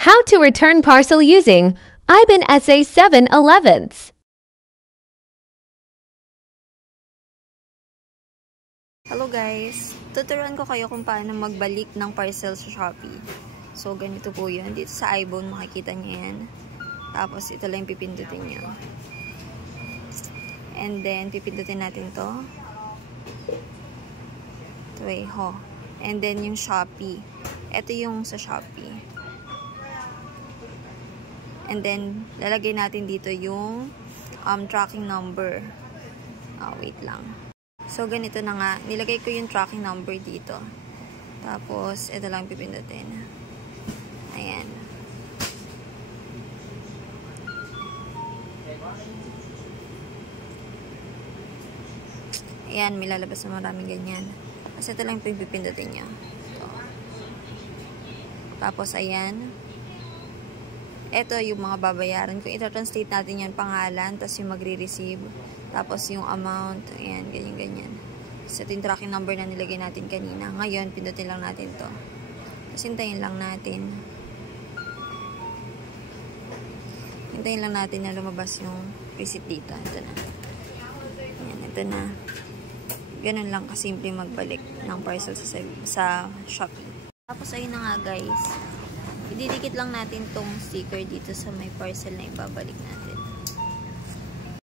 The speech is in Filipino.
How to return parcel using IBAN SA 7/11. Hello guys! Tuturuan ko kayo kung paano magbalik ng parcel sa Shopee. So, ganito po yun. Dito sa iBone, makikita nyo yan. Tapos, ito lang yung pipindutin nyo. And then, pipindutin natin to. Ito eh, ho. And then, yung Shopee. Ito yung sa Shopee. And then, lalagay natin dito yung tracking number. Wait lang. So, ganito na nga. Nilagay ko yung tracking number dito. Tapos, ito lang pipindutin. Ayan. Ayan, may lalabas na maraming ganyan. Kasi ito lang pipindutin nyo. So, tapos, ayan. Ito yung mga babayaran. Kung ito-translate natin yan, pangalan, tapos yung magre-receive, tapos yung amount, ayan, ganyan-ganyan. So, ito yung tracking number na nilagay natin kanina. Ngayon, pindutin lang natin to. Tapos, hintayin lang natin. Hintayin lang natin na lumabas yung receipt dito. Ito na. Ayan, ito na. Ganun lang kasimple magbalik ng parcel sa Shopee. Tapos, ayun na nga guys. Ididikit lang natin tong sticker dito sa may parcel na ibabalik natin.